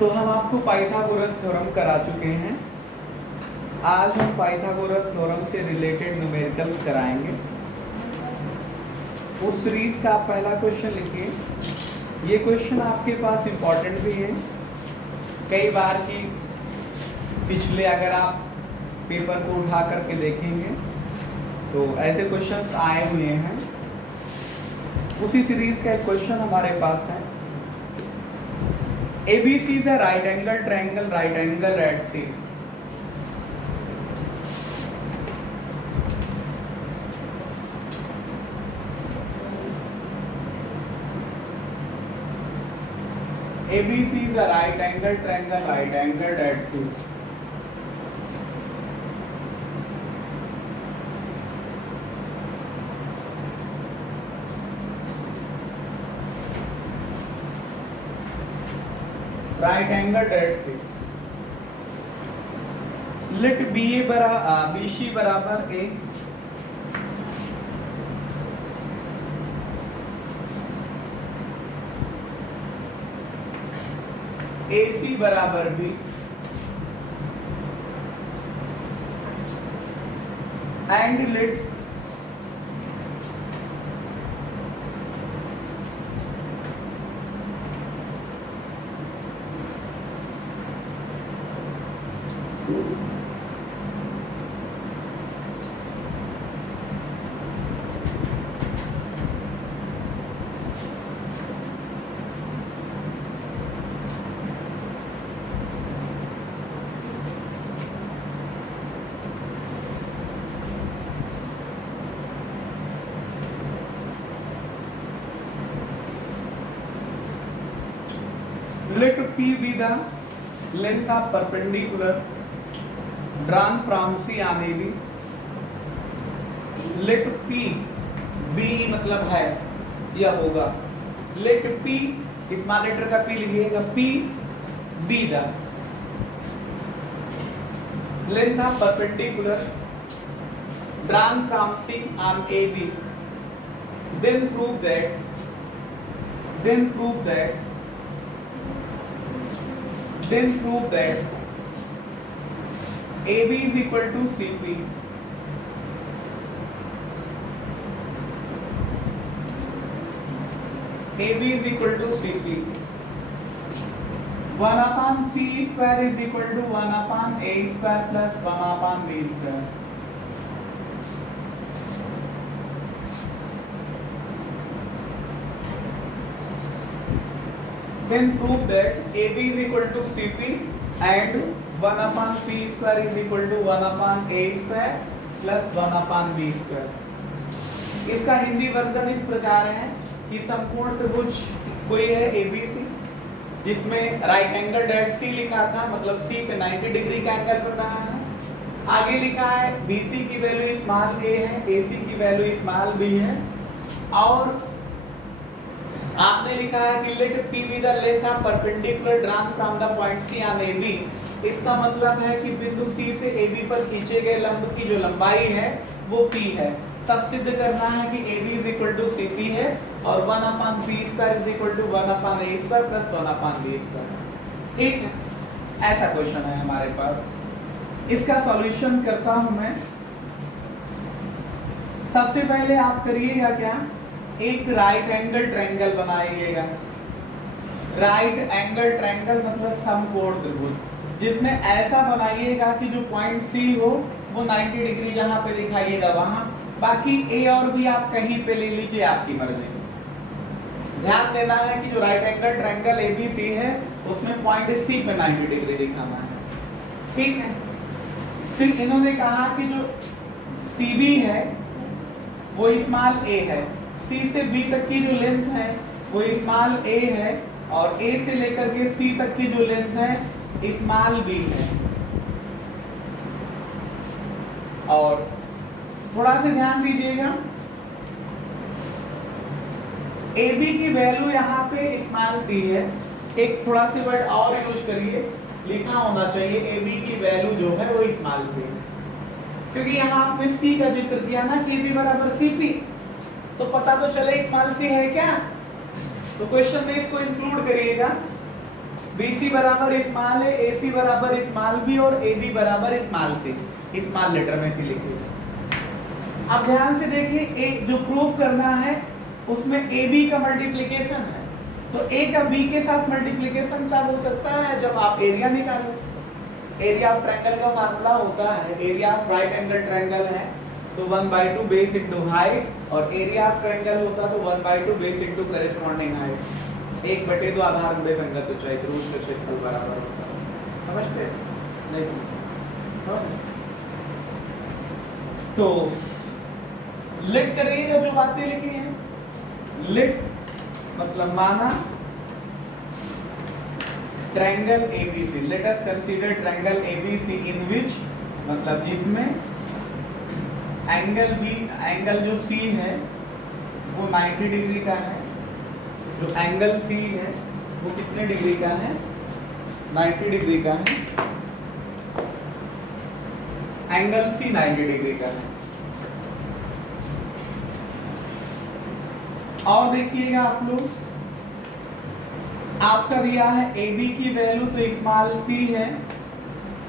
तो हम आपको पाइथागोरस थ्योरम करा चुके हैं। आज हम पाइथागोरस थ्योरम से रिलेटेड न्यूमेरिकल्स कराएंगे। उस सीरीज का आप पहला क्वेश्चन लिखिए। ये क्वेश्चन आपके पास इंपॉर्टेंट भी है। कई बार की पिछले अगर आप पेपर को उठा करके देखेंगे तो ऐसे क्वेश्चंस आए हुए हैं। उसी सीरीज का एक क्वेश्चन हमारे पास है। ABC is a right angle triangle at C. ABC is a right angle triangle at C. Right angle at C. Let BC बराबर A, AC बराबर B and let let P be the length of perpendicular drawn from C on AB. Let P B मतलब है यह होगा। Let P small letter का P लिखिएगा। P be the length of perpendicular drawn from C on AB. Then prove that AB is equal to CP. AB is equal to CP. 1 upon P square is equal to 1 upon A square plus 1 upon B square. Then prove that AB is equal to CP and 1 upon P square is equal to 1 upon A square plus 1 upon B square. इसका Hindi version इस प्रकार है कि समकोण त्रिभुज कोई है ABC जिसमें राइट एंगल एट C लिखा था, मतलब C पे 90 डिग्री का एंगल बन रहा है। आगे लिखा है BC की वैल्यू स्मॉल a है, AC की वैल्यू स्मॉल b है और आपने लिखा है कि late P be the length of perpendicular drawn from the point C on AB। इसका मतलब है कि बिंदु C से AB पर खींचे गए लंब की जो लंबाई है वो P है। तब सिद्ध करना है कि AB is equal to CP है और 1 upon P square is equal to 1 upon A square plus 1 upon B square। ठीक है, ऐसा क्वेश्चन है हमारे पास। इसका सॉल्यूशन करता हूं मैं। सबसे पहले आप करिएगा क्या, एक राइट एंगल ट्रायंगल बनाइएगा। राइट एंगल ट्रायंगल मतलब समकोण त्रिभुज, जिसमें ऐसा बनाइएगा कि जो पॉइंट C हो वो 90 डिग्री जहां पे दिखाइएगा वहां, बाकी A और B आप कहीं पे ले लीजिए, आपकी मर्जी। ध्यान देना है कि जो राइट एंगल ट्रायंगल ABC है उसमें पॉइंट C पे 90 डिग्री दिखाना है। ठीक है, फिर इन्होंने कहा कि जो CB है वो स्मॉल a है, C से B तक की जो लेंथ है वो स्मॉल a है और A से लेकर के C तक की जो लेंथ है स्मॉल b है। और थोड़ा सा ध्यान दीजिएगा, AB की वैल्यू यहाँ पे स्मॉल c है। एक थोड़ा सा वर्ड और यूज करिए, लिखा होना चाहिए AB की वैल्यू जो है वो स्मॉल c, क्योंकि यहाँ आपने C का जिक्र किया ना कि AB बराबर CP, तो पता तो चले स्मॉल c है क्या। तो क्वेश्चन में इसको इंक्लूड करिएगा। BC बराबर स्मॉल है, AC बराबर स्मॉल बी और AB बराबर स्मॉल सी, स्मॉल लेटर में सी लिखिए। अब ध्यान से देखिए, जो प्रूफ करना है उसमें AB का मल्टीप्लिकेशन है, तो A का B के साथ मल्टीप्लिकेशन तब हो सकता है जब आप एरिया निकालो। एरिया ऑफ ट्रायंगल का फार्मूला होता है, area of right angle triangle है तो 1/2 बेस इनटू हाइट, और एरिया ऑफ ट्रायंगल होता तो 1/2 बेस इनटू करेस्पॉन्डिंग हाइट। 1/2 आधार गुणे संगत ऊंचाई, त्रिभुज का क्षेत्रफल बराबर होता है। समझते नहीं? समझते? तो लेट करिएगा जो बातें लिखी हैं। लेट मतलब माना triangle ABC, let us consider triangle ABC इन विच, मतलब जिसमें एंगल जो C है वो 90 डिग्री का है, जो एंगल C है वो कितने डिग्री का है? 90 डिग्री का है। एंगल C 90 डिग्री का है। और देखिएगा आप लोग, आपका दिया है AB की वैल्यू तो स्मॉल c है,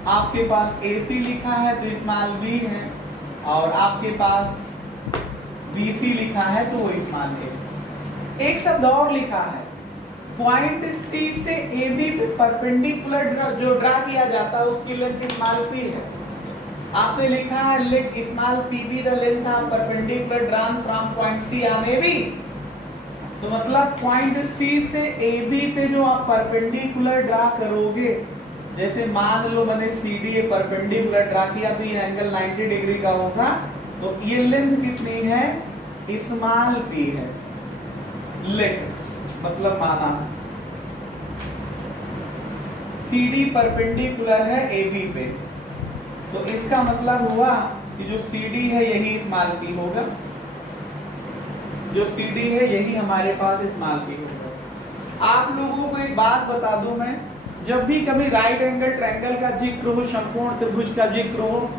आपके पास AC लिखा है तो स्मॉल b है, और आपके पास BC लिखा है तो वो स्मॉल a। एक शब्द और लिखा है, पॉइंट C से AB पे परपेंडिकुलर जो ड्रा किया जाता है उसकी लेंथ स्मॉल p है। आपने लिखा है let small p be the length of perpendicular drawn from point C on AB, तो मतलब पॉइंट C से AB पे जो आप परपेंडिकुलर ड्रा करोगे, जैसे मान लो मैंने CD ए परपेंडिकुलर ड्रा किया तो ये एंगल 90 डिग्री का होगा, तो ये लेंथ कितनी है? स्मॉल p है। लेट मतलब माना CD परपेंडिकुलर है AB पे, तो इसका मतलब हुआ कि जो CD है यही स्मॉल p होगा, जो CD है यही हमारे पास स्मॉल p होगा। आप लोगों को एक बात बता दूं मैं, जब भी कभी राइट एंगल ट्रायंगल का जिक्र हो, समकोण त्रिभुज का जिक्र हो,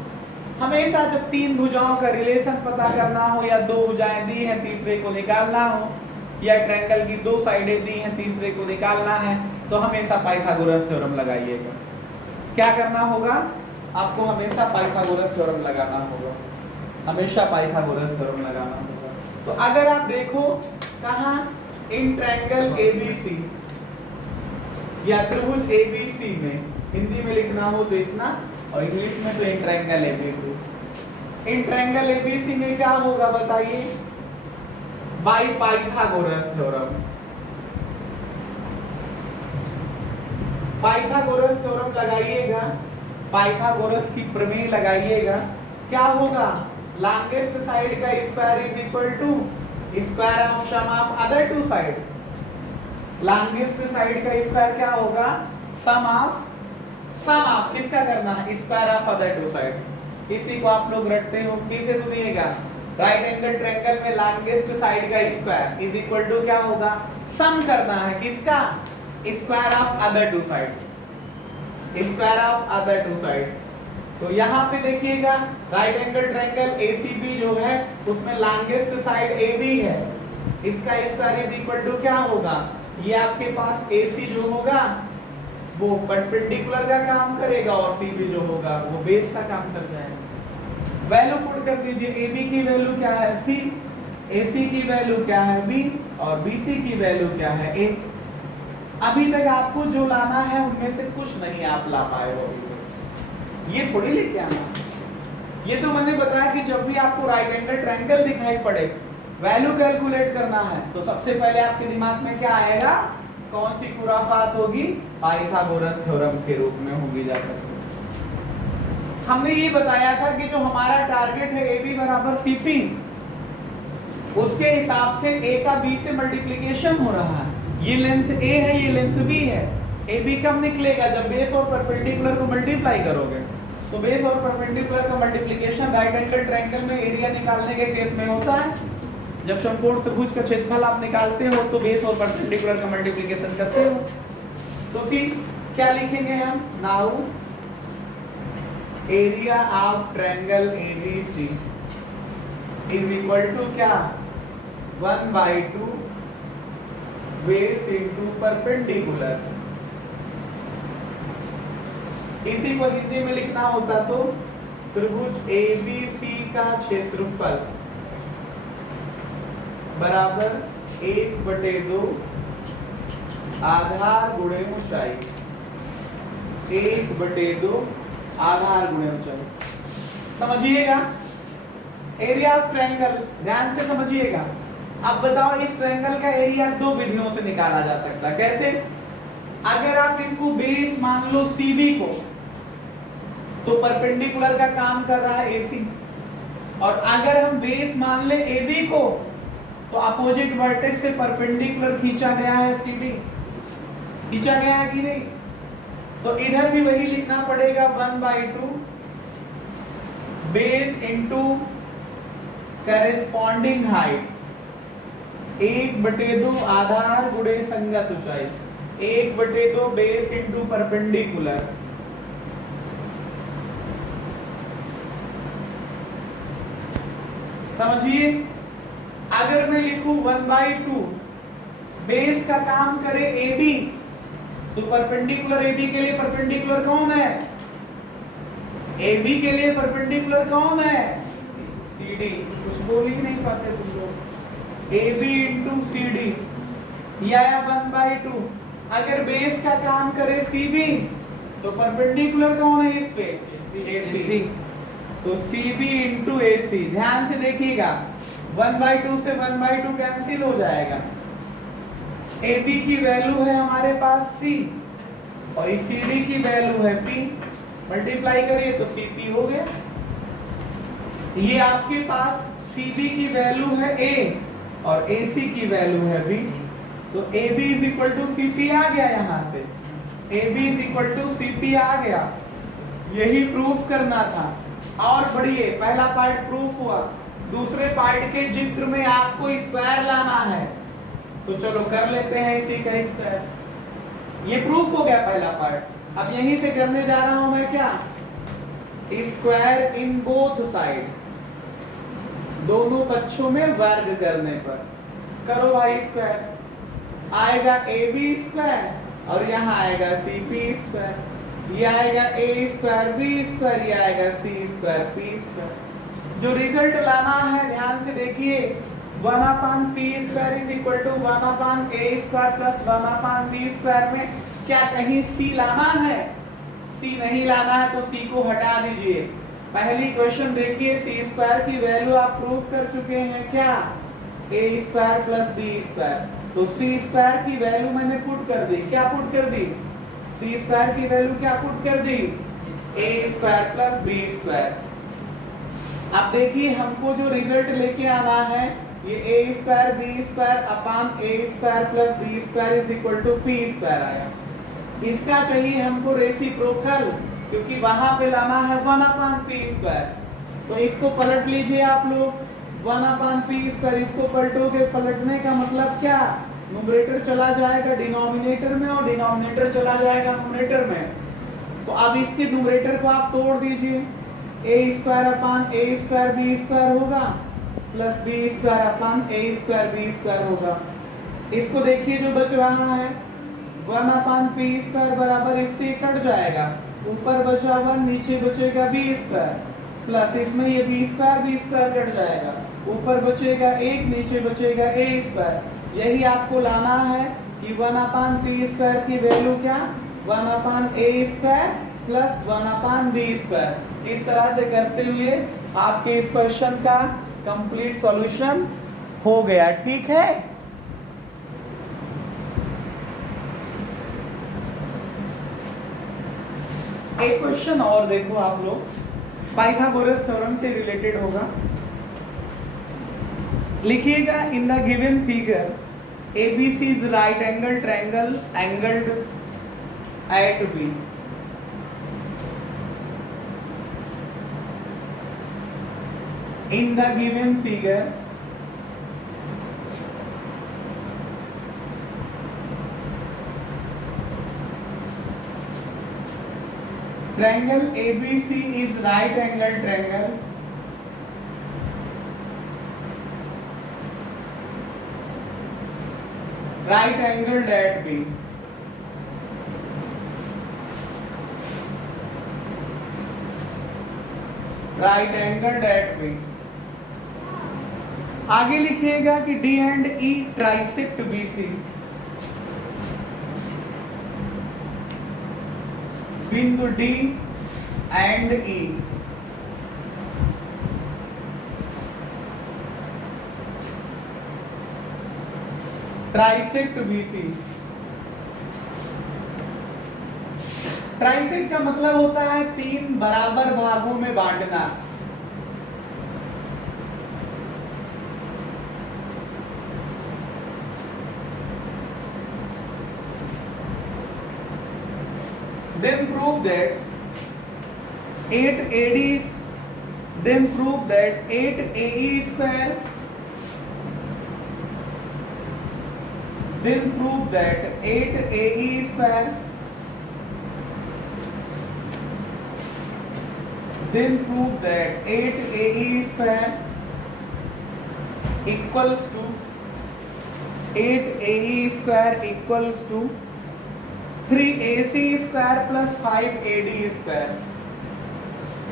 हमेशा जब तीन भुजाओं का रिलेशन पता करना हो, या दो भुजाएं दी हैं तीसरे को निकालना हो, या ट्रायंगल की दो साइडें दी हैं तीसरे को निकालना है, तो हमेशा पाइथागोरस थ्योरम लगाइएगा। क्या करना होगा? आपको हमेशा पाइथागोरस थ्योरम लगाना होगा, हमेशा पाइथागोरस थ्योरम लगाना होगा। तो अगर आप देखो कहाँ, इन ट्रायंगल ABC या त्रिभुज ABC में, हिंदी में लिखना हो तो इतना, और इंग्लिश में तो in triangle ABC। In triangle ABC में क्या होगा बताइए? By Pythagoras theorem. Pythagoras theorem लगाइएगा, पाइथागोरस की प्रमेय लगाइएगा। क्या होगा? लॉन्गेस्ट साइड का square is equal to square of sum of other two side. Longest side का स्क्वायर क्या होगा? सम ऑफ किसका करना है? Square of other two side. इसी को आप लोग रटते हो, किसे सुनिएगा, राइट एंगल ट्रायंगल में लॉन्गेस्ट साइड का स्क्वायर इज इक्वल टू क्या होगा? सम करना है किसका? Square of other two sides, square of other two sides. तो यहाँ पे देखिएगा राइट एंगल ट्रायंगल ACB जो है उसमें लॉन्गेस्ट साइड AB है, इसका स्क्वायर इज इक्वल टू क्या होगा? ये आपके पास AC जो होगा वो परपेंडिकुलर का काम करेगा, और CB जो होगा वो बेस का काम कर जाएगा। वैल्यू पुट कर दीजिए, AB की वैल्यू क्या है? C, AC की वैल्यू क्या है? B, और BC की वैल्यू क्या है? A। अभी तक आपको जो लाना है उनमें से कुछ नहीं आप ला पाए हो, ये थोड़ी लेके आना। ये तो मैंने बताया कि जब भी आपको राइट एंगल ट्रायंगल दिखाई पड़े, वैल्यू कैलकुलेट करना है, तो सबसे पहले आपके दिमाग में क्या आएगा? कौन सी खुराफात होगी? पाइथागोरस थ्योरम के रूप में होगी जा सकती। हमने ये बताया था कि जो हमारा टारगेट है AB बराबर CP, उसके हिसाब से A का B से मल्टीप्लिकेशन हो रहा है। ये लेंथ A है, ये लेंथ B है। AB कब निकलेगा? जब बेस और परपेंडिकुलर को मल्टीप्लाई करोगे। तो बेस और परपेंडिकुलर का मल्टीप्लिकेशन राइट एंगल ट्रायंगल में एरिया निकालने के केस में होता है। जब समकोण त्रिभुज का क्षेत्रफल आप निकालते हो तो बेस और परपेंडिकुलर का मल्टीप्लिकेशन करते हो। तो फिर क्या लिखेंगे हम? Now area of triangle ABC is equal to क्या? 1/2 बेस इनटू परपेंडिकुलर इसी को हिंदी में लिखना होता तो त्रिभुज ABC का क्षेत्रफल बराबर 1/2 आधार गुणे ऊंचाई, 1/2 आधार गुणे ऊंचाई। समझिएगा, एरिया ऑफ ट्रायंगल ध्यान से समझिएगा। अब बताओ इस ट्रायंगल का एरिया दो विधियों से निकाला जा सकता है। कैसे? अगर आप इसको बेस मान लो CB को, तो परपेंडिकुलर का काम कर रहा है AC, और अगर हम बेस मान ले AB को, तो अपोजिट वर्टेक्स से परपेंडिकुलर खींचा गया है CD, खींचा गया है कि नहीं? तो इधर भी वही लिखना पड़ेगा 1/2 बेस इनटू करेस्पॉन्डिंग हाइट, 1/2 आधार गुणे संगत ऊंचाई, 1/2 बेस इनटू परपेंडिकुलर। समझिए, अगर मैं लिखूं 1/2 बेस का काम करे AB, तो परपेंडिकुलर AB के लिए परपेंडिकुलर कौन है? AB के लिए परपेंडिकुलर कौन है? CD। कुछ बोल ही नहीं पाते तुम लोग। AB इंटू CD या 1/2। अगर बेस का काम करे CB, तो परपेंडिकुलर कौन है इस पे? AC। तो CB इंटू AC। ध्यान से देखिएगा, 1/2 से 1/2 कैंसिल हो जाएगा। AB की वैल्यू है हमारे पास C और इस CD की वैल्यू है P। मल्टीप्लाई करिए तो CP हो गया। ये आपके पास CB की वैल्यू है A और AC की वैल्यू है B। तो AB is equal to CP आ गया, यहाँ से AB is equal to CP आ गया। यही प्रूफ करना था। और बढ़िए, पहला पार्ट प्रूफ हुआ। दूसरे पार्ट के चित्र में आपको स्क्वायर लाना है, तो चलो कर लेते हैं इसी का स्क्वायर। ये प्रूफ हो गया पहला पार्ट। अब यहीं से करने जा रहा हूं मैं क्या? स्क्वायर इन बोथ साइड, दोनों पक्षों में वर्ग करने पर। करो भाई स्क्वायर, आएगा AB स्क्वायर और यहाँ आएगा CP स्क्वायर, ये आएगा A स्क्वायर B स्क्वायर, ये आएगा C स्क्वायर P स्क्वायर। जो रिजल्ट लाना है ध्यान से देखिए, 1/P square is equal to 1/A square plus 1/B square में क्या कहीं C लाना है? C नहीं लाना है तो C को हटा दीजिए। पहली क्वेश्चन देखिए, C स्क्वायर की वैल्यू आप प्रूफ कर चुके हैं क्या? A square plus B square. तो C स्क्वायर की वैल्यू मैंने पुट कर दी। क्या पुट कर दी? C स्क्वायर की वैल्यू क्या पुट कर दी? A square plus B square. अब देखिए, हमको जो रिजल्ट लेके आना है, ये A square B square upon A square plus B square is equal to P square आया। इसका चाहिए हमको रेसिप्रोकल, क्योंकि वहां पे लाना है 1/P स्क्वायर। तो इसको पलट लीजिए आप लोग, 1/P स्क्वायर। इसको पलटोगे, पलटने का मतलब क्या? न्यूमरेटर चला जाएगा डिनोमिनेटर में और डिनोमिनेटर चला जाएगा न्यूमरेटर में। तो अब इसके न्यूमरेटर को आप तोड़ दीजिए, A square upon A square B square होगा plus B square upon A square B square होगा। इसको देखिए जो बच रहा है, 1/P स्क्वायर बराबर इससे कट जाएगा, ऊपर बचा 1, नीचे बचेगा B स्क्वायर प्लस इसमें ये B स्क्वायर कट जाएगा, ऊपर बचेगा 1, नीचे बचेगा A स्क्वायर। यही आपको लाना है कि 1/P स्क्वायर की वैल्यू क्या? 1/A square plus 1/B square. इस तरह से करते हुए आपके इस क्वेश्चन का कंप्लीट सॉल्यूशन हो गया। ठीक है, एक क्वेश्चन और देखो आप लोग, पाइथागोरस थ्योरम से रिलेटेड होगा। लिखिएगा, in the given figure ABC is right angle triangle angled at B. In the given figure triangle ABC is right angle triangle right angled at B. Right angle at B. आगे लिखिएगा कि D and E trisect BC, बिंदु D and E trisect BC. Trisect का मतलब होता है तीन बराबर भागों में बांटना। Then prove that 8 ADs, then prove that 8 AE square, then prove that 8 AE square, then prove that 8 AE square equals to 8 AE square equals to 3 AC square plus 5 AD square,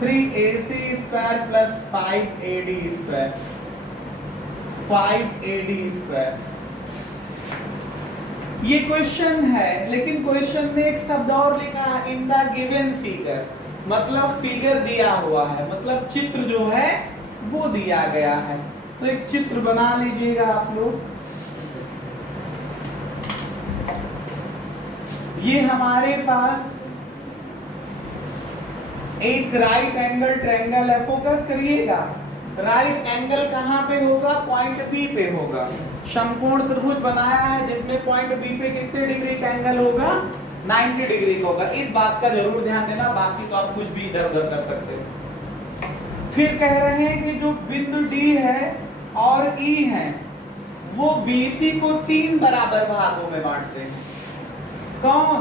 3 AC square plus 5 AD square, 5 AD square। ये question है, लेकिन question में एक शब्द और लिखा है, in the given figure, मतलब फिगर दिया हुआ है, मतलब चित्र जो है वो दिया गया है। तो एक चित्र बना लीजिएगा आप लोग। ये हमारे पास एक राइट एंगल ट्रायंगल है। फोकस करिएगा, राइट एंगल कहां पे होगा? पॉइंट बी पे होगा। समकोण त्रिभुज बनाया है जिसमें पॉइंट बी पे कितने डिग्री का एंगल होगा? 90 डिग्री का होगा। इस बात का जरूर ध्यान देना, बाकी तो आप कुछ भी इधर उधर कर सकते हैं। फिर कह रहे हैं कि जो बिंदु डी है और ई है वो बीसी को तीन बराबर भागों में बांटते हैं। कौन?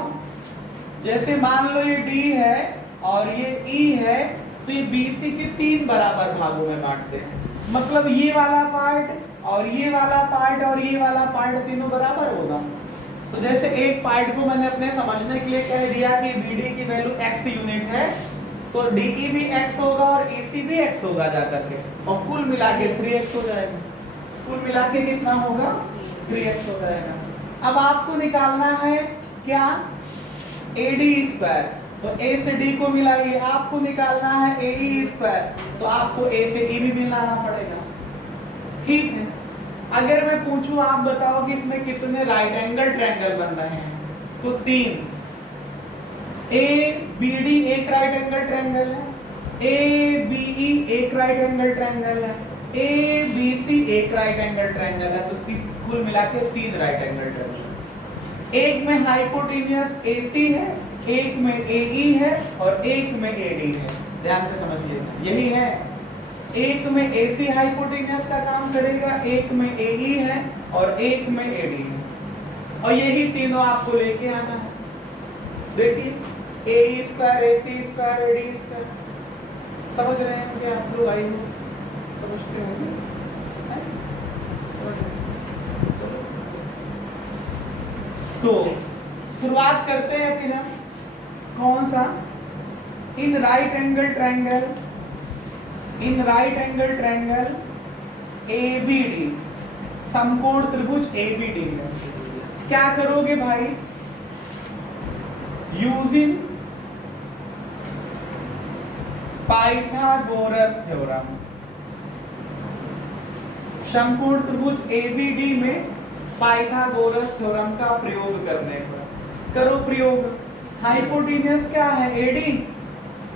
जैसे मान लो ये डी है और ये ई है, तो ये बीसी के तीन बराबर भागों में बांटते हैं। मतलब ये वाला पार्ट और ये वाला पार्ट और ये वाला पार्ट तीनों बराबर होगा। तो जैसे एक पार्ट को मैंने अपने समझने के लिए कह दिया कि बीडी की वैल्यू x यूनिट है, तो डीई भी x होगा और ईसी भी x होगा जाकर के, और कुल मिला के 3x हो जाएगा। कुल मिला के कितना होगा? 3x हो जाएगा। अब आपको निकालना है क्या? AD स्क्वायर, तो A से D को मिलाइए। आपको निकालना है AE स्क्वायर, तो आपको A से E भी मिलाना पड़ेगा। ठीक है। अगर मैं पूछूं आप बताओ कि इसमें कितने राइट एंगल ट्रायंगल बन रहे हैं, तो 3। ABD एक राइट एंगल ट्रायंगल है, ABE एक राइट एंगल ट्रायंगल है, ABC एक राइट एंगल ट्रायंगल है, तो कुल मिला के 3 राइट एंगल ट्रायंगल। एक में हाइपोटेन्यूस AC है, एक में AE है और एक में AD है। ध्यान से समझिएगा, यही है। एक में AC हाइपोटेन्यूस का काम करेगा, एक में AE है और एक में AD है, और यही तीनों आपको लेके आना है। देखिए AE square, AC square, AD square, समझ रहे हैं क्या आप लोग? आई समझते होंगे। तो शुरुआत करते हैं फिर हम। कौन सा? In right angle triangle, in right angle triangle ABD, समकोण त्रिभुज ABD में क्या करोगे भाई? यूजिंग पाइथागोरस थ्योरम, समकोण त्रिभुज ABD में पाइथागोरस थ्योरम का प्रयोग करने पर करो प्रयोग। हाइपोटेन्यूस क्या है? AD,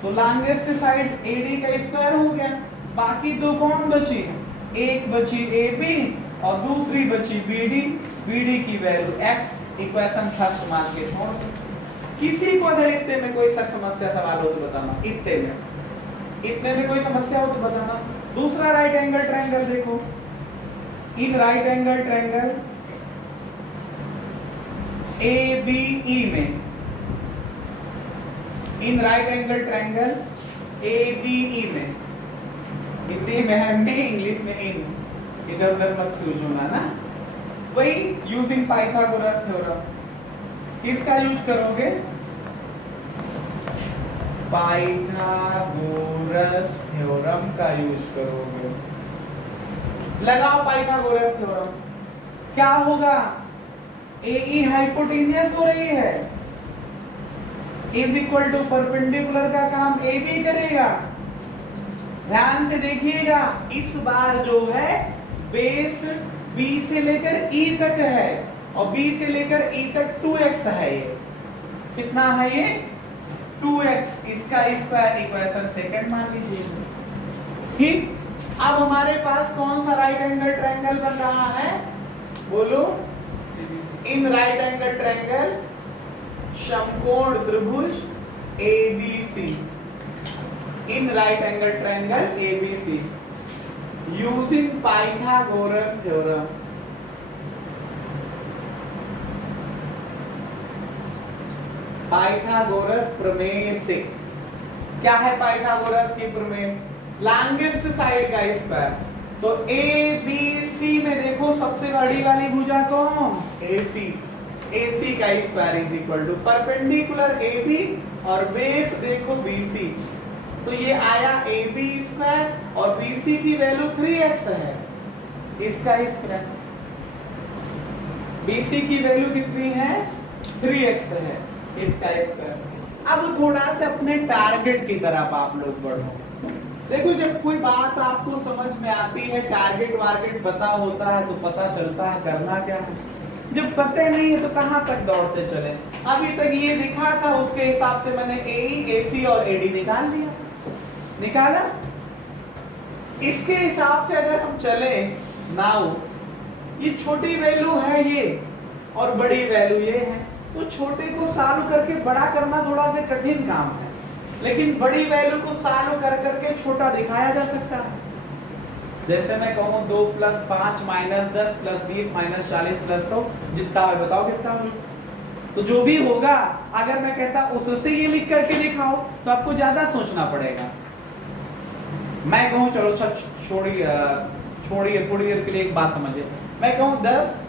तो लॉन्गेस्ट साइड AD का स्क्वायर हो गया। बाकी दो कौन बची? एक बची AB और दूसरी बची BD। BD की वैल्यू x, इक्वेशन फर्स्ट मान के छोड़ दो। किसी को अगर इतने में कोई समस्या सवाल हो तो बताना। इतने में कोई समस्या हो तो बताना। दूसरा राइट एंगल ट्रायंगल देखो। In right angle triangle ABE में, in right angle triangle ABE में, हिंदी में है में, इंग्लिश में इन, इधर उधर मत यूज होना ना। वही यूजिंग पाइथागोरस थ्योरम, किसका यूज करोगे? पाइथागोरस थ्योरम का यूज करोगे। लगाओ पाइथागोरस थ्योरम। क्या होगा? AE हाइपोटेनियस हो रही है, इज इक्वल टू परपेंडिकुलर का काम AB करेगा। ध्यान से देखिएगा, इस बार जो है बेस B से लेकर E तक है और B से लेकर E तक 2x है। ये कितना है? ये 2x। इसका स्क्वायर इक्वेशन सेकंड मान लीजिए। ठीक, अब हमारे पास कौन सा राइट एंगल ट्रायंगल बन रहा है? बोलो। इन राइट एंगल ट्रायंगल समकोण त्रिभुज ABC, in right angle triangle ABC using Pythagoras theorem. Pythagoras प्रमेय से। क्या है पाइथागोरस की प्रमेय? लॉन्गेस्ट साइड का स्क्वायर। तो ABC में देखो सबसे बड़ी वाली भुजा कौन? AC। AC का square is equal to perpendicular AB और बेस देखो BC। तो ये आया AB स्क्वायर और BC की वैल्यू 3x है। इसका स्क्वायर BC की वैल्यू कितनी है? 3x है। इसका स्क्वायर। अब थोड़ा सा अपने टारगेट की तरफ आप लोग बढ़ो। देखो, जब कोई बात आपको समझ में आती है, टारगेट वारगेट पता होता है तो पता चलता है करना क्या है। जब पता नहीं है तो कहां तक दौड़ते चले। अभी तक ये दिखा था, उसके हिसाब से मैंने AE, AC और AD निकाल लिया। निकाला। इसके हिसाब से अगर हम चले नाउ, ये छोटी वैल्यू है ये और बड़ी वैल्यू ये है, तो छोटे को सॉल्व करके बड़ा करना थोड़ा सा कठिन काम है, लेकिन बड़ी वैल्यू को सॉल्व कर करके छोटा दिखाया जा सकता है। जैसे मैं कहूँ 2 + 5 - 10 + 20 - 40 + 100 जितना है बताओ कितना होगा। तो जो भी होगा, अगर मैं कहता उससे ये लिख करके दिखाओ तो आपको ज्यादा सोचना पड़ेगा। मैं कहूँ चलो छोड़िए थोड़ी देर के लिए एक बात समझिए। मैं कहूँ 10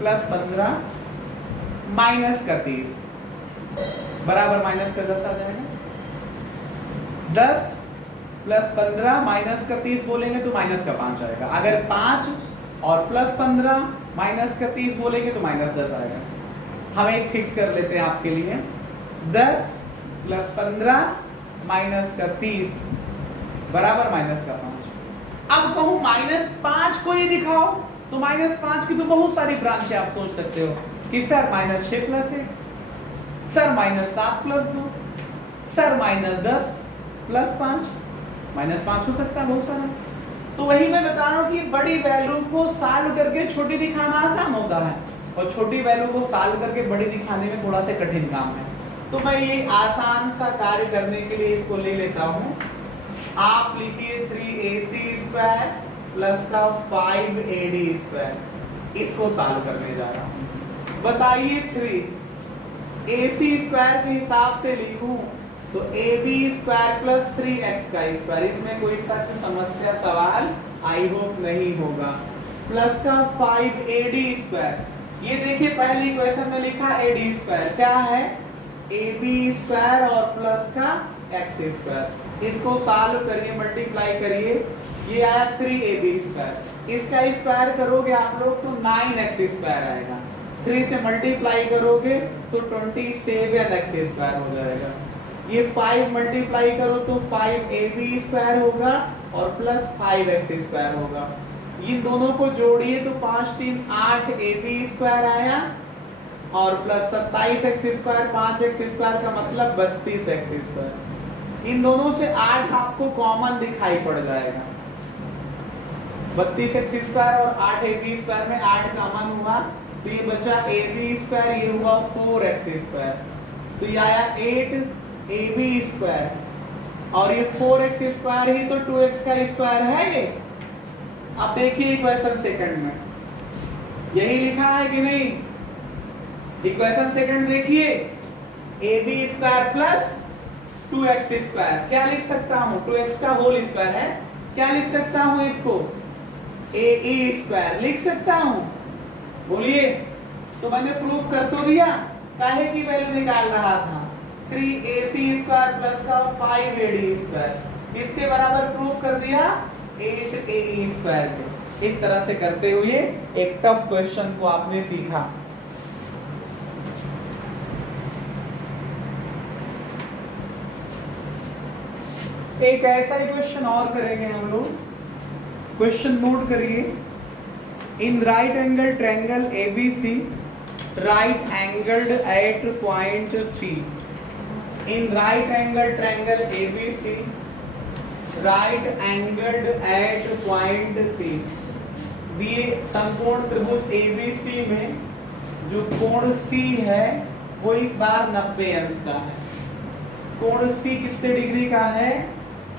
+ 15 - 30 बराबर -10 आ जाएगा। 10 + 15 - 30 बोलेंगे तो -5 आएगा। अगर 5 और +15 - 30 बोलेंगे तो -10 आएगा। हम एक फिक्स कर लेते हैं आपके लिए। 10 + 15 - 30 बराबर -5। अब कहूं -5 को ही दिखाओ तो -5 की तो बहुत सारी ब्रांचें आप सोच सकते हो कि सर -6 + 1, सर -7 + 2, सर -10 + 5 -5 हो सकता है बहुत सारा। तो वही मैं बता रहा हूं कि बड़ी वैल्यू को सॉल्व करके छोटी दिखाना आसान होता है और छोटी वैल्यू को सॉल्व करके बड़ी दिखाने में थोड़ा सा कठिन काम है। तो मैं ये आसान सा कार्य करने के लिए इसको ले लेता हूं। आप लिखिए 3AC² + 5AD²। इसको सॉल्व करने जा रहा हूं। बताइए 3AC² के हिसाब से लिखूं तो AB² + 3x²। इसमें कोई सख्त समस्या सवाल आई होप नहीं होगा। प्लस का 5AD²। ये देखिए पहली इक्वेशन में लिखा AD²। क्या है? AB² और प्लस का x²। इसको सॉल्व करिए, मल्टीप्लाई करिए। ये आया 3AB²। इसका स्क्वायर करोगे आप लोग तो 9x² आएगा। 3 से मल्टीप्लाई करोगे तो 27x² हो जाएगा। ये 5 मल्टीप्लाई करो तो 5AB² होगा और प्लस 5x² होगा। इन दोनों को जोड़िए तो 5 3 8AB² आया और प्लस 27x², 5x² का मतलब 32x²। इन दोनों से 8 आपको कॉमन दिखाई पड़ जाएगा। 32x² और 8AB² में 8 कॉमन हुआ तो ये बचा AB², ये हुआ 4x²। तो ये आया 8AB² और ये 4x² ही तो 2x का स्क्वायर है ये। अब देखिए इक्वेशन सेकंड में यही लिखा है कि नहीं? इक्वेशन सेकंड देखिए, AB² + 2x²। क्या लिख सकता हूं? 2x का होल स्क्वायर है। क्या लिख सकता हूं इसको? AE² लिख सकता हूं। बोलिए। तो मैंने प्रूफ कर तो दिया, काहे की वैल्यू निकाल रहा था? 3ac² प्लस का 5ad², इसके बराबर प्रूफ कर दिया 8ae² के। इस तरह से करते हुए एक टफ क्वेश्चन को आपने सीखा। एक ऐसा ही क्वेश्चन और करेंगे हम लोग। क्वेश्चन नोट करिए। In right angle triangle ABC, right angled at point C. In right angle triangle ABC, right angled at point C. दिए समकोण त्रिभुज ABC में जो कोण C है वो इस बार 90 अंश का है। कोण C कितने डिग्री का है?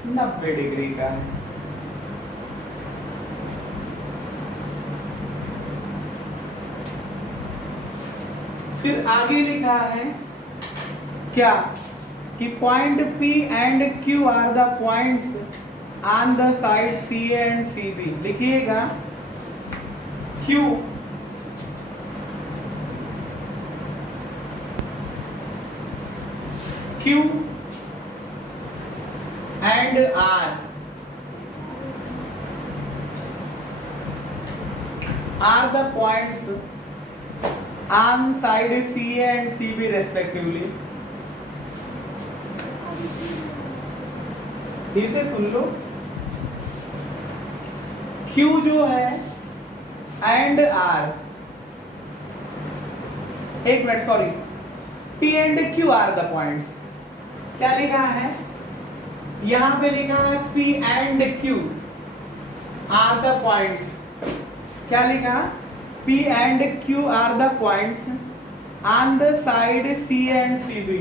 90 डिग्री का है। फिर आगे लिखा है क्या कि point P and Q are the points on the side CA and CB। लिखिएगा Q and R are the points on side CA and CB respectively। इसे सुन लो। Q जो है and R, एक minute sorry, P and Q are the points। क्या लिखा है? यहां पे लिखा है P and Q are the points। क्या लिखा? P and Q are the points on the side CA and CB।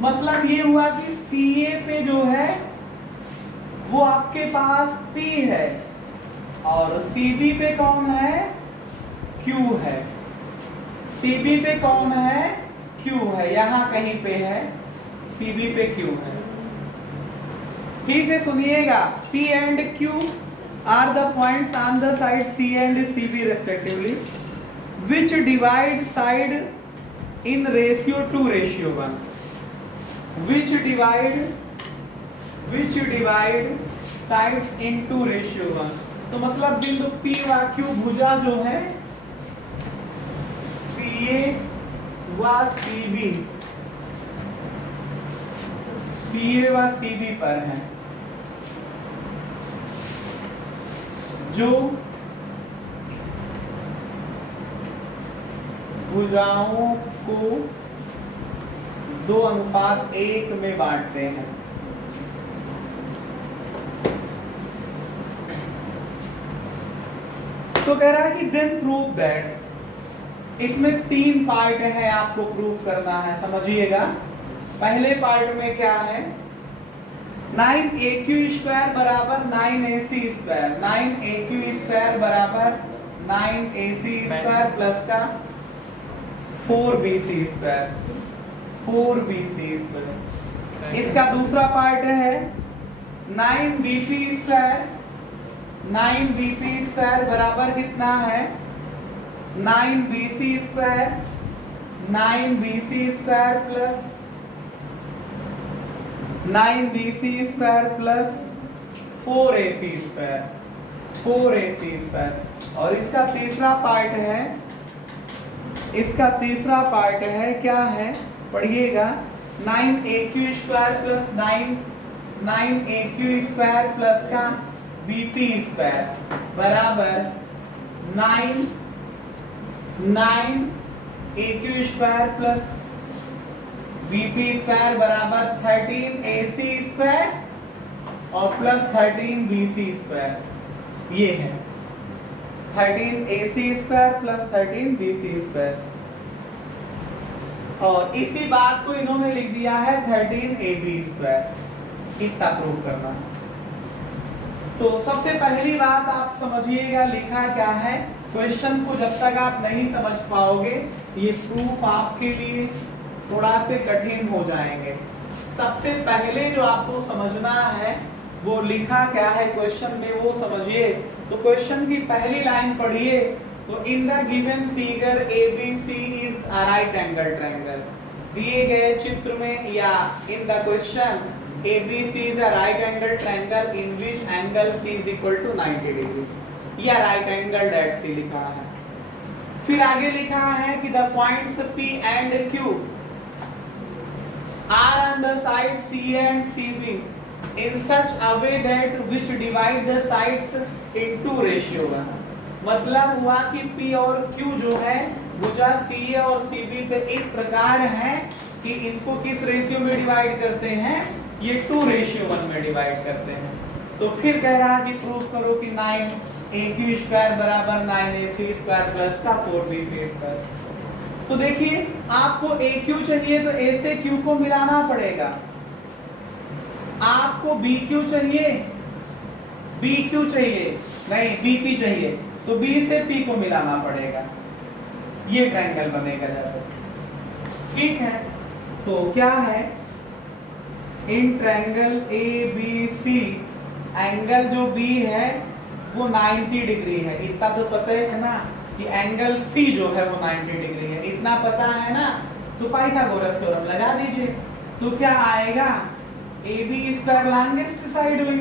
मतलब ये हुआ कि CA पे जो है वो आपके पास P है और CB पे कौन है? Q है। CB पे कौन है? Q है। यहां कहीं पे है, CB पे Q है। ठीक से सुनिएगा। P and Q are the points on the side C and CB respectively, which divide side in ratio 2:1। which divide sides in 2:1। तो मतलब बिंदु P व Q भुजा जो है CA व CB पर है, जो भुजाओं को 2:1 में बांटते हैं। तो कह रहा है कि देन प्रूव दैट। इसमें 3 पार्ट है, आपको प्रूफ करना है, समझिएगा। पहले पार्ट में क्या है? 9aq² बराबर 9ac², 9aq² बराबर 9ac² प्लस का 4bc², 4bc²। इसका दूसरा पार्ट है 9bp² 9bp² बराबर कितना है? 9bc² 9bc² plus 9bc² plus 4ac², 4ac²। और इसका तीसरा पार्ट है, इसका तीसरा पार्ट है क्या है? पढ़िएगा। 9aq² प्लस 9aq² प्लस का bp² बराबर 9aq² प्लस bp² बराबर 13ac² और प्लस 13bc²। ये है 13ac² प्लस 13bc²। और इसी बात को इन्होंने लिख दिया है 13ab²। इतना प्रूफ करना है। तो सबसे पहली बात आप समझिएगा, लिखा क्या है। क्वेश्चन को जब तक आप नहीं समझ पाओगे ये प्रूफ आपके लिए थोड़ा से कठिन हो जाएंगे। सबसे पहले जो आपको समझना है वो लिखा क्या है क्वेश्चन में, वो समझिए। तो क्वेश्चन की पहली लाइन पढ़िए। तो in the given figure ABC is a right angle triangle. दिए गए चित्र में या in the question ABC is a right angle triangle in which angle C is equal to 90 degree या right angle that C लिखा है। फिर आगे लिखा है कि the points P and Q are on the side C and CB in such a way that which divide the sides into ratio 1। मतलब हुआ कि P और Q जो है भुजा CA और CB पे इस प्रकार है कि इनको किस रेशियो में डिवाइड करते हैं, ये 2:1 में डिवाइड करते हैं। तो फिर कह रहा कि प्रूफ करो कि 9AQ² बराबर 9AC² प्लस का 4BC²। तो देखिए आपको AQ चाहिए तो A से Q को मिलाना पड़ेगा, आपको BQ चाहिए, BQ चाहिए नहीं BP चाहिए तो B से P को मिलाना पड़ेगा, ये ट्रायंगल बनेगा जाकर। ठीक है, तो क्या है इन ट्रायंगल ABC एंगल जो B है वो 90 डिग्री है, इतना तो पता है ना कि एंगल C जो है वो 90 डिग्री है, इतना पता है ना। तो पाइथागोरस थ्योरम लगा दीजिए, तो क्या आएगा AB² लॉन्गेस्ट साइड हुई,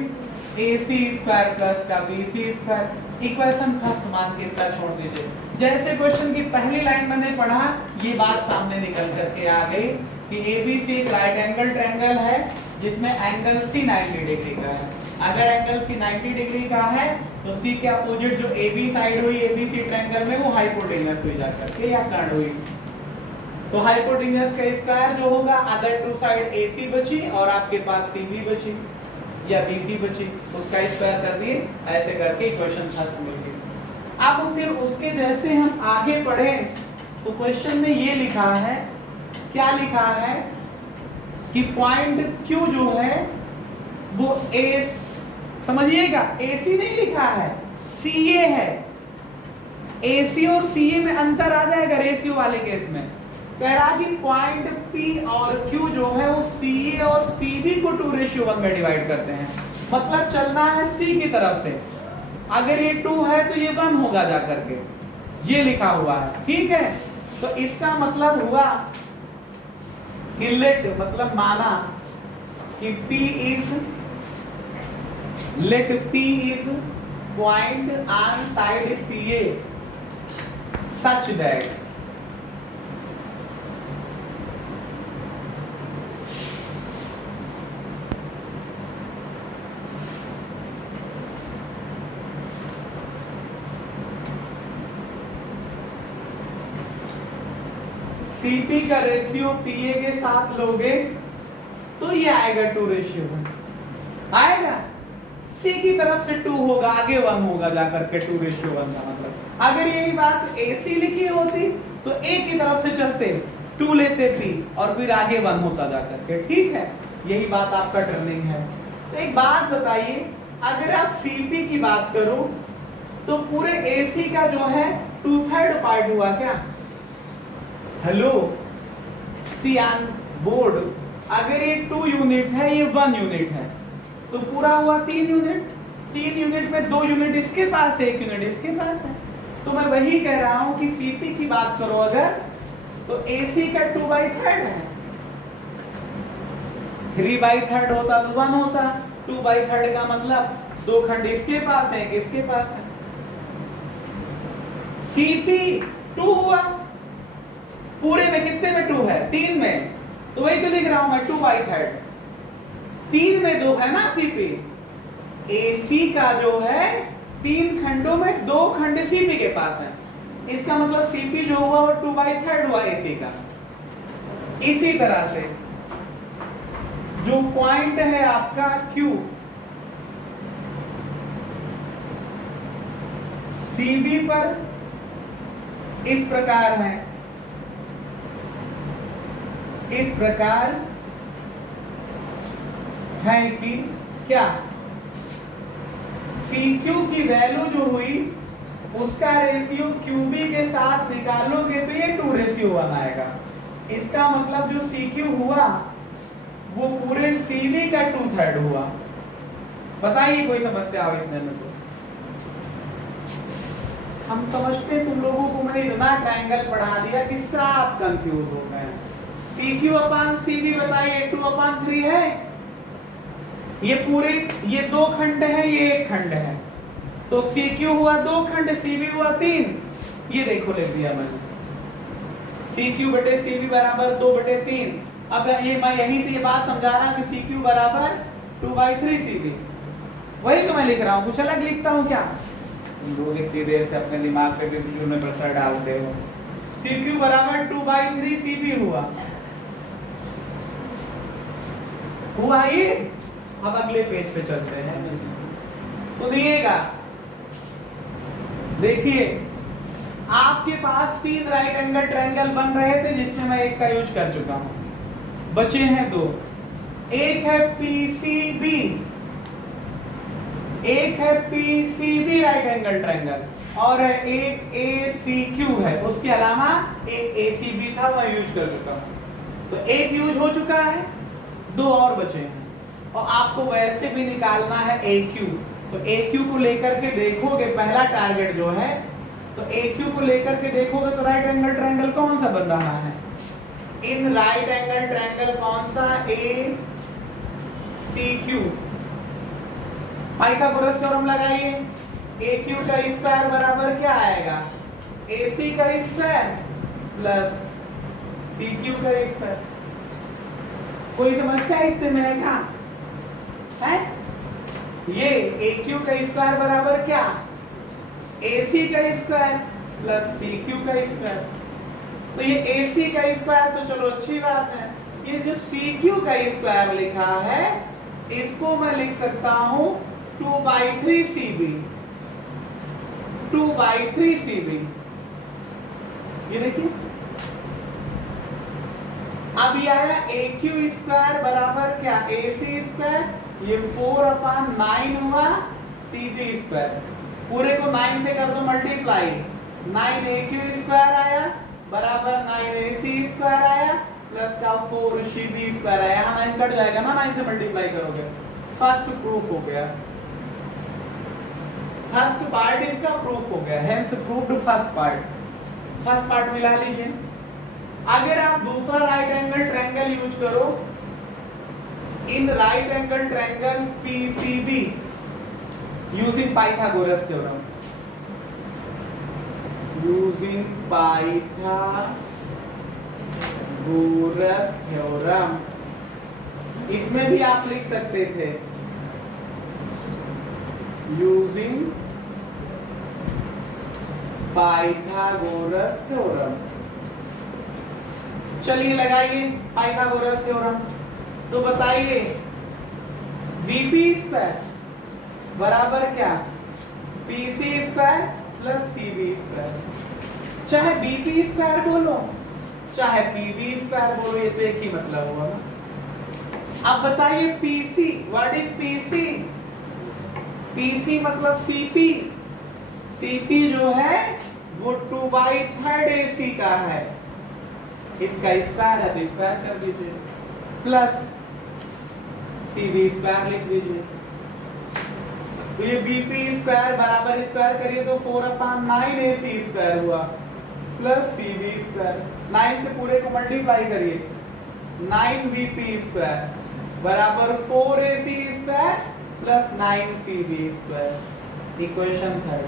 AC² प्लस का BC²। इक्वेशन फर्स्ट मान के इतना छोड़ दीजिए। जैसे क्वेश्चन की पहली लाइन मैंने पढ़ा, ये बात सामने निकल करके आ गई कि ABC एक राइट एंगल ट्रायंगल है जिसमें एंगल C 90 डिग्री का है। अगर एंगल C 90 डिग्री का है तो C के अपोजिट जो AB साइड हुई ABC ट्रायंगल में वो हाइपोटेन्यूस हुई जाकर के या कर्ण हुई। तो हाइपोटेन्यूस का स्क्वायर जो होगा, अदर टू साइड AC बची और आपके पास CB बची या BC बची, उसका स्क्वायर कर दिए, ऐसे करके इक्वेशन फर्स्ट मिल गई। अब फिर उसके जैसे हम आगे बढ़े तो क्वेश्चन में ये लिखा है, क्या लिखा है कि पॉइंट Q जो है वो A, समझिएगा AC नहीं लिखा है, CA है। AC और CA में अंतर आ जाएगा रेशियो वाले केस में। कह रहा कि पॉइंट P और Q जो है वो CA और CB को 2:1 में डिवाइड करते हैं। मतलब चलना है C की तरफ से, अगर ये 2 है तो ये 1 होगा जाकर के, ये लिखा हुआ है। ठीक है, तो इसका मतलब हुआ कि लेट मतलब माना कि P is point on side CA such that CP का रेशियो PA के साथ लोगे तो ये आएगा 2:1 आएगा। C की तरफ से 2 होगा, आगे 1 होगा जाकर के 2:1 का मतलब। अगर यही बात AC लिखी होती तो A की तरफ से चलते 2 लेते P और फिर आगे 1 होता जाकर के। ठीक है, यही बात आपका टर्निंग है। तो एक बात बताइए, अगर आप CP की बात करो तो पूरे AC का जो है 2/3 पार्ट हुआ क्या? हेलो सियान बोर्ड, अगर ये 2 यूनिट है ये 1 यूनिट है तो पूरा हुआ 3 यूनिट। 3 यूनिट में 2 यूनिट इसके पास है, 1 यूनिट इसके पास है। तो मैं वही कह रहा हूं कि CP की बात करो अगर तो AC का 2/3 है, 3/3 होता तो 1 होता, 2/3 का मतलब 2 खंड इसके पास है, 1 इसके पास है। CP 2 हुआ, पूरे में कितने में 2 है? 3 में, तो वही तो लिख रहा हूं मैं 2/3। 3 में 2 है ना CP। AC का जो है 3 खंडों में 2 खंड CP के पास है, इसका मतलब CP जो हुआ वो 2/3 हुआ AC का। इसी तरह से जो पॉइंट है आपका Q CB पर इस प्रकार है, इस प्रकार है कि क्या CQ की वैल्यू जो हुई उसका रेशियो QB के साथ निकालोगे तो ये 2:1 आएगा। इसका मतलब जो CQ हुआ वो पूरे CV का 2/3 हुआ। बताइए कोई समस्या आ इसमें में? तो हम समझते तुम लोगों को मैंने इतना ट्रायंगल पढ़ा दिया कि सब कंफ्यूज हो गए। CQ अपान CV बताइए 2/3 है। ये पूरे ये 2 खंड है, ये 1 खंड है, तो CQ हुआ 2 खंड, CV हुआ 3। ये देखो लिख दिया मैंने, CQ बटे CV बराबर 2/3। अब ये मैं यहीं से ये बात समझा रहा कि CQ बराबर 2/3 CV। वही तो मैं लिख रहा हूँ, कुछ अलग लिखता हूँ क्या? तुम लोग इतनी देर से अपने दिमाग पे भी में प्रेशर डालते हो। CQ बराबर 2/3 CV हुआ ये। अब अगले पेज पे चलते हैं, सुनिएगा। देखिए आपके पास 3 राइट एंगल ट्रायंगल बन रहे थे, जिसमें मैं एक का यूज कर चुका हूं, बचे हैं 2। एक है PCB, एक है PCB राइट एंगल ट्रायंगल, और एक ACQ है। उसके अलावा एक ACB था, मैं यूज कर चुका हूं। तो एक यूज हो चुका है, 2 और बचे हैं। और आपको वैसे भी निकालना है AQ। तो AQ को लेकर के देखोगे, पहला टारगेट जो है, तो AQ को लेकर के देखोगे तो राइट एंगल ट्रायंगल कौन सा बन रहा है? इन राइट एंगल ट्रायंगल कौन सा? ACQ। पाइथागोरस थ्योरम लगाइए। AQ का स्क्वायर बराबर क्या आएगा? AC का स्क्वायर प्लस CQ का स्क्वायर। कोई समस्या इतने में क्या है? ये AQ का स्क्वायर बराबर क्या? AC का स्क्वायर प्लस CQ का स्क्वायर। तो ये AC का स्क्वायर तो चलो अच्छी बात है। ये जो CQ का स्क्वायर लिखा है, इसको मैं लिख सकता हूं 2/3 CB। 2/3 CB। ये देखिए, अब ये आया AQ स्क्वायर बराबर क्या? AC स्क्वायर, ये 4/9 हुआ CB स्क्वायर। पूरे को 9 से कर दो मल्टीप्लाई, 9 AQ स्क्वायर आया बराबर 9 AC स्क्वायर आया प्लस का 4 CB स्क्वायर आया। यहाँ 9 कट जाएगा ना, 9 से मल्टीप्लाई करोगे। फर्स्ट प्रूफ हो गया, फर्स्ट पार्ट इसका प्रूफ हो गया, hence proved first part. First part मिला लीजिए। अगर आप दूसरा राइट एंगल ट्रायंगल यूज करो, in right angle triangle PCB using Pythagoras theorem, using Pythagoras theorem, इसमें भी आप लिख सकते थे यूजिंग पाइथागोरस थ्योरम। चलिए लगाइए पाइथागोरस थ्योरम। तो बताइए BP स्क्वायर बराबर क्या? PC square plus CB square. चाहे BP स्क्वायर बोलो चाहे PB स्क्वायर बोलो, ये तो एक ही मतलब हुआ ना। अब बताइए PC, what is PC? PC मतलब CP। CP जो है वो 2/3 AC का है, इसका स्क्वायर है तो स्क्वायर कर दीजिए, प्लस CB स्क्वायर लिख दीजिए। तो ये BP स्क्वायर बराबर स्क्वायर करिए तो 4/9 AC स्क्वायर हुआ प्लस CB स्क्वायर। 9 से पूरे को मल्टीप्लाई करिए, 9 BP स्क्वायर बराबर 4 AC square plus 9 CB square. Equation third,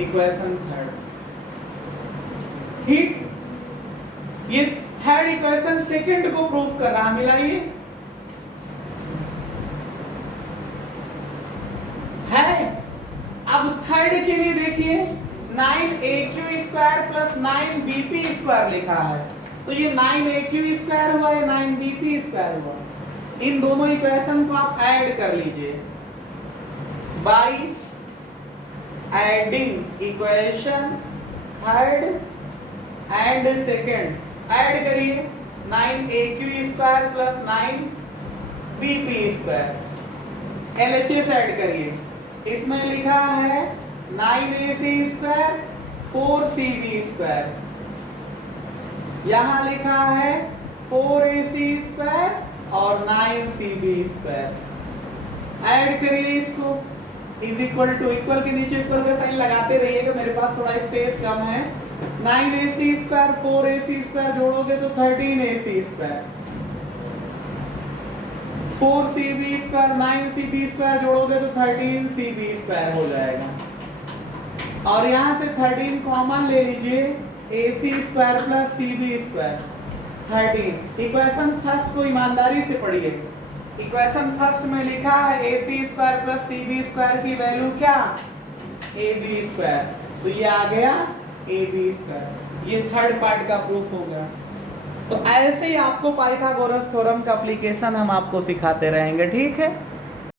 equation third. ठीक, ये थर्ड इक्वेशन सेकंड को प्रूफ कर रहा, मिलाइए। है, अब थर्ड के लिए देखिए 9 AQ square plus 9 BP square लिखा है, तो ये 9 AQ स्क्वायर हुआ, ये 9 BP स्क्वायर हुआ। इन दोनों इक्वेशन को आप ऐड कर लीजिए by adding equation third and second. Add करिए 9 AQ square plus 9 BP square, LHS add करिए। इसमें लिखा है 9 AC स्क्वायर 4 CB स्क्वायर, यहां लिखा है 4 AC स्क्वायर और 9 CB स्क्वायर। ऐड करिए इसको, इज इक्वल टू, इक्वल के नीचे इक्वल का साइन लगाते रहिएगा, मेरे पास थोड़ा स्पेस कम है। 9ac स्क्वायर 4ac स्क्वायर जोड़ोगे तो 13ac square, 4cb square 9cb square जोड़ोगे तो 13cb स्क्वायर हो जाएगा। और यहां से 13 कॉमन ले लीजिए, ac square plus cb square 13। Equation first को ईमानदारी से पढ़िए। इक्वेशन फर्स्ट में लिखा है ac square plus cb square की वैल्यू क्या, ab स्क्वायर, तो ये आ गया ab स्क्वायर। ये थर्ड पार्ट का प्रूफ हो गया। तो ऐसे ही आपको पाइथागोरस थ्योरम का एप्लीकेशन हम आपको सिखाते रहेंगे, ठीक है।